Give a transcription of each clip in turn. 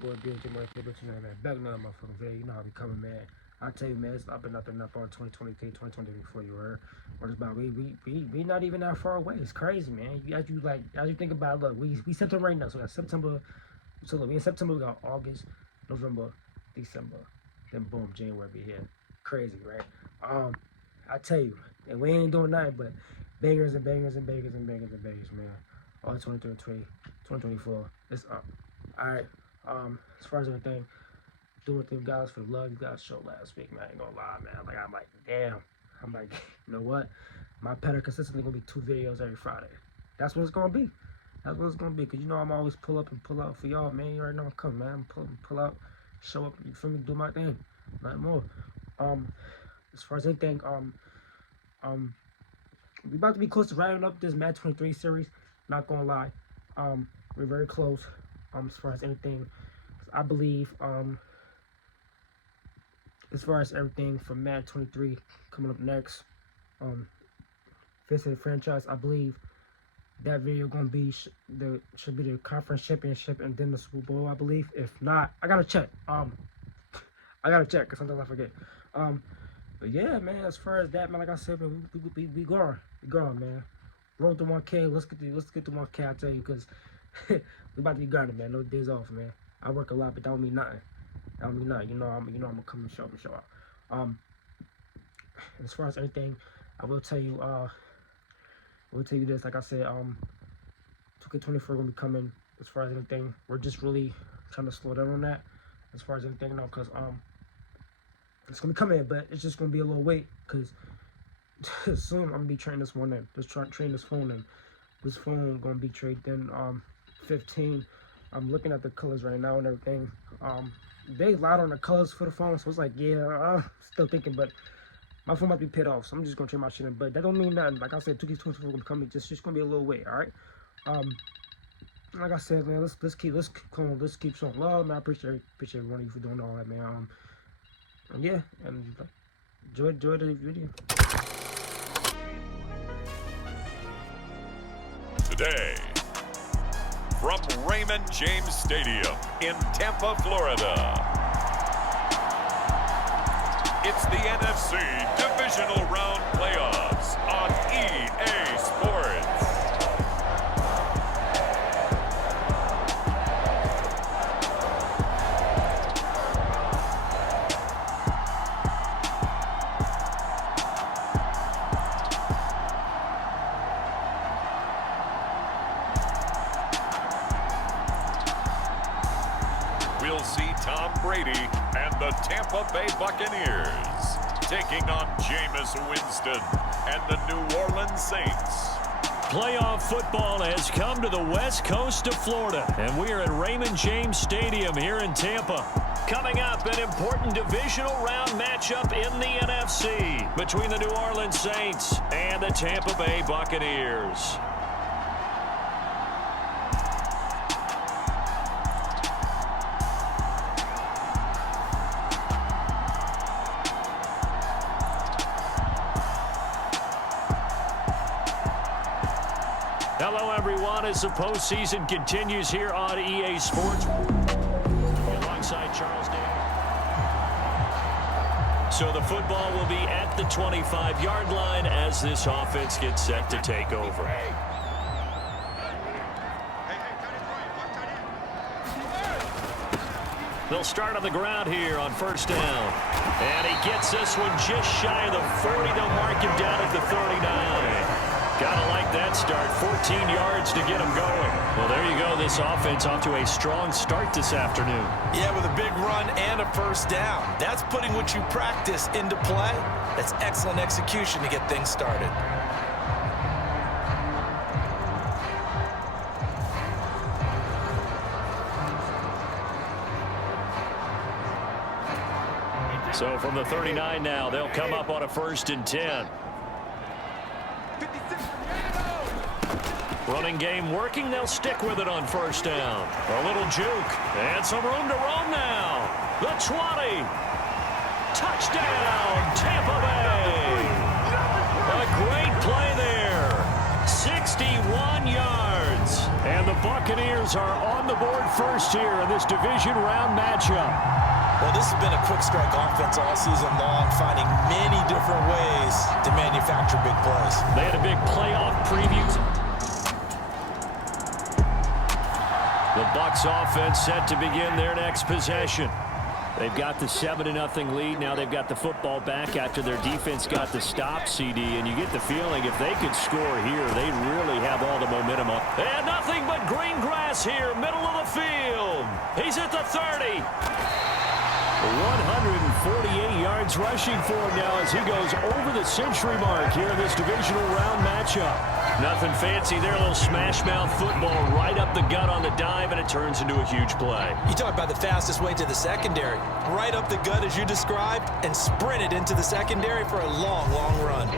boy Bh.young, man. Back another motherfucking video. You know how we coming, man. I tell you, man, it's up and up and up on 2023, 2024. You heard? What it's about? We not even that far away. It's crazy, man. As you think about it, look, we September right now. So that's September. So look, we in September. We got August, November, December, then boom, January be here. Crazy, right? I tell you, and we ain't doing nothing but bangers and bangers and bangers and bangers and bangers, man. All 2023, 2024, it's up. All right. As far as everything, doing things, guys, for the love you guys showed last week, man. I ain't gonna lie, man. I'm like, damn. I'm like, you know what? My pattern consistently gonna be 2 videos every Friday. That's what it's gonna be. That's what it's gonna be. Cause you know I'm always pull up and pull out for y'all, man. You already know I'm coming, man. Pull out, show up. You feel me? Do my thing. Nothing more. As far as anything, we about to be close to wrapping up this Madden 23 series. Not gonna lie, we're very close. As far as anything, I believe, as far as everything from Madden 23 coming up next, Fist franchise, I believe that video gonna be should be the conference championship and then the Super Bowl, I believe. If not, I gotta check. I gotta check because sometimes I forget. But yeah, man, as far as that, man, like I said, man, we gone, man. Roll to 1K. Let's get to 1K. I tell you, because we about to be grinding, man. No days off, man. I work a lot, but that don't mean nothing. That don't mean nothing. You know, I'm gonna come and show out. As far as anything, I will tell you. This. Like I said, 2K24 gonna be coming. As far as anything, we're just really trying to slow down on that. As far as anything, no, because it's gonna be coming, but it's just gonna be a little wait, because soon I'm gonna be trading this one in. Just trading this phone in. This phone gonna be traded in 15. I'm looking at the colors right now and everything. They lied on the colors for the phone, so it's like, yeah, still thinking, but my phone might be paid off, so I'm just gonna trade my shit in. But that don't mean nothing. Like I said, 2K24 gonna be coming. Just gonna be a little wait, all right. Like I said, man, let's keep showing love, man. I appreciate every one of you for doing all that, man. And yeah, and enjoy the video. Today, from Raymond James Stadium in Tampa, Florida, it's the NFC Divisional Round Playoffs on EA Sports. We'll see Tom Brady and the Tampa Bay Buccaneers taking on Jameis Winston and the New Orleans Saints. Playoff football has come to the west coast of Florida, and we are at Raymond James Stadium here in Tampa. Coming up, an important divisional round matchup in the NFC between the New Orleans Saints and the Tampa Bay Buccaneers. Hello, everyone, as the postseason continues here on EA Sports. Alongside Charles Day. So the football will be at the 25-yard line as this offense gets set to take over. They'll start on the ground here on first down. And he gets this one just shy of the 40. They'll mark him down at the 39. Gotta like that start. 14 yards to get him going. Well, there you go. This offense off to a strong start this afternoon. Yeah, with a big run and a first down. That's putting what you practice into play. That's excellent execution to get things started. So from the 39 now, they'll come up on a 1st and 10. Running game working, they'll stick with it on first down. A little juke, and some room to roam now. The 20. Touchdown, Tampa Bay. A great play there. 61 yards. And the Buccaneers are on the board first here in this division round matchup. Well, this has been a quick strike offense all season long, finding many different ways to manufacture big plays. They had a big playoff preview. The Bucs offense set to begin their next possession. They've got the 7-0 lead. Now they've got the football back after their defense got the stop, CD. And you get the feeling if they could score here, they'd really have all the momentum up. And nothing but green grass here, middle of the field. He's at the 30. 148 yards rushing for him now as he goes over the century mark here in this divisional round matchup. Nothing fancy there, a little smash mouth football right up the gut on the dive, and it turns into a huge play. You talk about the fastest way to the secondary. Right up the gut as you described and sprinted into the secondary for a long, long run.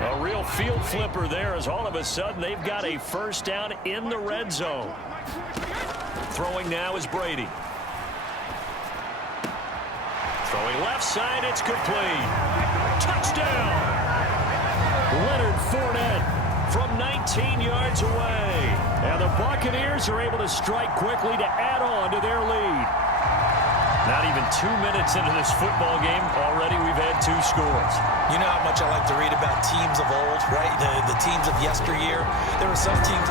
A real field flipper there as all of a sudden they've got a first down in the red zone. Throwing now is Brady. Throwing left side, it's complete. Touchdown! Leonard Fournette from 19 yards away. And the Buccaneers are able to strike quickly to add on to their lead. Not even 2 minutes into this football game, already we've had 2 scores. You know how much I like to read about teams of old, right? The teams of yesteryear. There were some teams...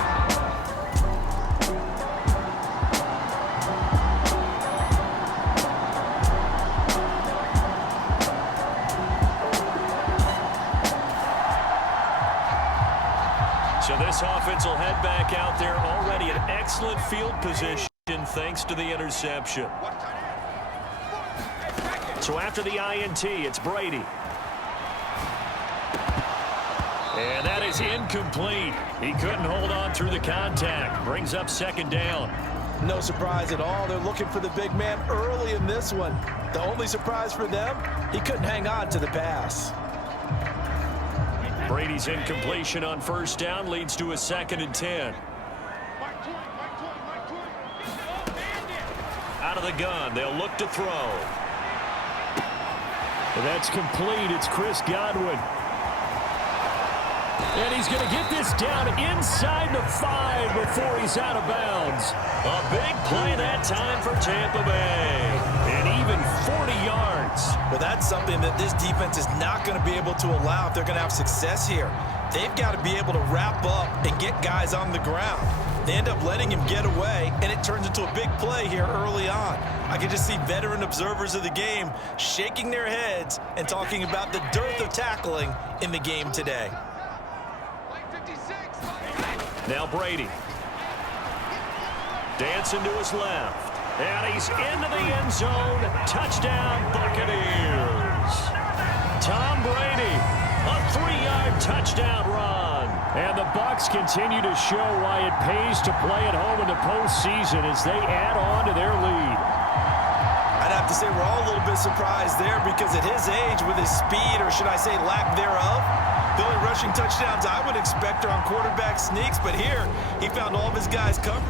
So this offense will head back out there, already an excellent field position thanks to the interception. So after the INT, it's Brady. And that is incomplete. He couldn't hold on through the contact. Brings up second down. No surprise at all. They're looking for the big man early in this one. The only surprise for them, he couldn't hang on to the pass. Brady's incompletion on first down leads to a 2nd and 10. Out of the gun, they'll look to throw. That's complete. It's Chris Godwin. And he's going to get this down inside the 5 before he's out of bounds. A big play that time for Tampa Bay. And even 40 yards. Well, that's something that this defense is not going to be able to allow if they're going to have success here. They've got to be able to wrap up and get guys on the ground. They end up letting him get away, and it turns into a big play here early on. I can just see veteran observers of the game shaking their heads and talking about the dearth of tackling in the game today. Now Brady. Dancing to his left. And he's into the end zone. Touchdown, Buccaneers. Tom Brady, a 3-yard touchdown run. And the Bucs continue to show why it pays to play at home in the postseason as they add on to their lead. I'd have to say we're all a little bit surprised there because at his age, with his speed, or should I say lack thereof, the only rushing touchdowns I would expect are on quarterback sneaks, but here he found all of his guys covered.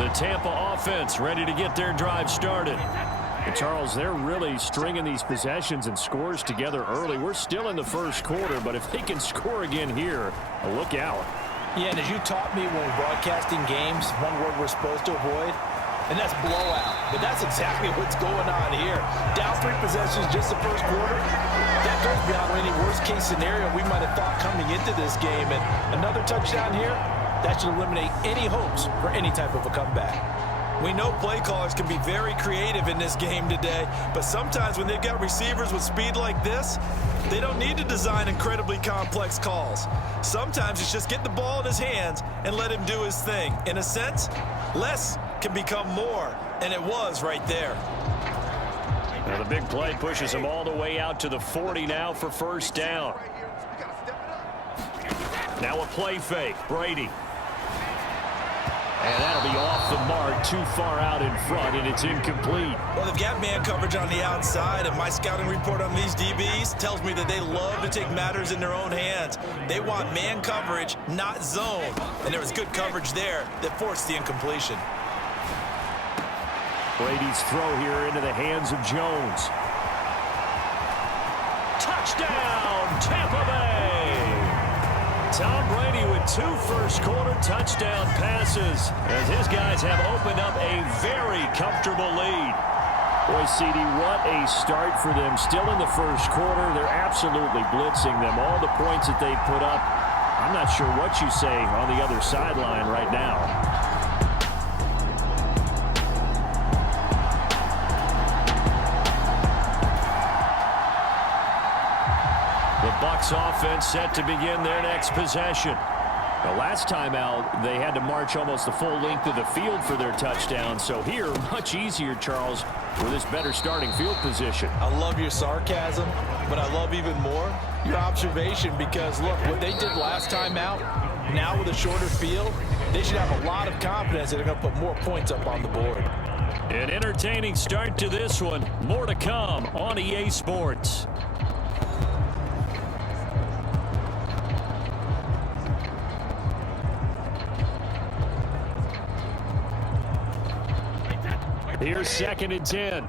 The Tampa offense ready to get their drive started. And Charles, they're really stringing these possessions and scores together early. We're still in the first quarter, but if they can score again here, look out. Yeah, and as you taught me when broadcasting games, one word we're supposed to avoid, and that's blowout. But that's exactly what's going on here. Down 3 possessions just the first quarter. That goes beyond any worst-case scenario we might have thought coming into this game. And another touchdown here, that should eliminate any hopes for any type of a comeback. We know play callers can be very creative in this game today, but sometimes when they've got receivers with speed like this, they don't need to design incredibly complex calls. Sometimes it's just get the ball in his hands and let him do his thing. In a sense, less can become more, and it was right there. Now the big play pushes him all the way out to the 40 now for first down. Now a play fake, Brady. And that'll be off the mark, too far out in front, and it's incomplete. Well, they've got man coverage on the outside, and my scouting report on these DBs tells me that they love to take matters in their own hands. They want man coverage, not zone. And there was good coverage there that forced the incompletion. Brady's throw here into the hands of Jones. Touchdown, Tampa Bay. Tom Brady with 2 first-quarter touchdown passes as his guys have opened up a very comfortable lead. Boy, CD, what a start for them. Still in the first quarter, they're absolutely blitzing them. All the points that they put up, I'm not sure what you say on the other sideline right now. The Bucs offense set to begin their next possession. The last time out, they had to march almost the full length of the field for their touchdown. So here, much easier, Charles, with this better starting field position. I love your sarcasm, but I love even more your observation because, look, what they did last time out, now with a shorter field, they should have a lot of confidence that they're going to put more points up on the board. An entertaining start to this one. More to come on EA Sports. Here's 2nd and 10.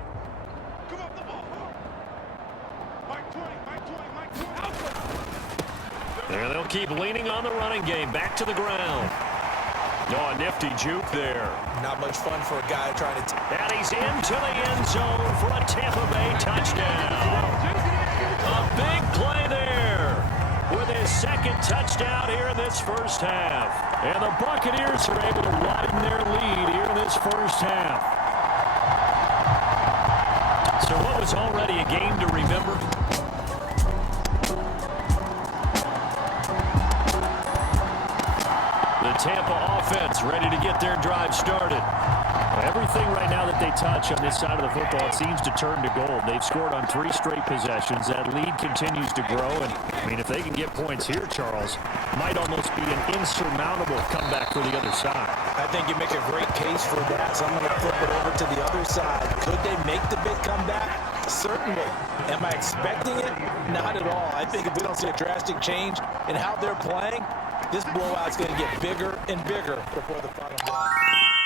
There they'll keep leaning on the running game. Back to the ground. Oh, a nifty juke there. Not much fun for a guy trying to... And he's into the end zone for a Tampa Bay touchdown. A big play there with his 2nd touchdown here in this first half. And the Buccaneers are able to widen their lead here in this first half. So what was already a game to remember? The Tampa offense ready to get their drive started. Everything right now that they touch on this side of the football, it seems to turn to gold. They've scored on 3 straight possessions. That lead continues to grow. And, I mean, if they can get points here, Charles, might almost be an insurmountable comeback for the other side. I think you make a great case for that, so I'm going to flip it over to the other side. Could they make the big comeback? Certainly. Am I expecting it? Not at all. I think if we don't see a drastic change in how they're playing, this blowout's going to get bigger and bigger before the final drive.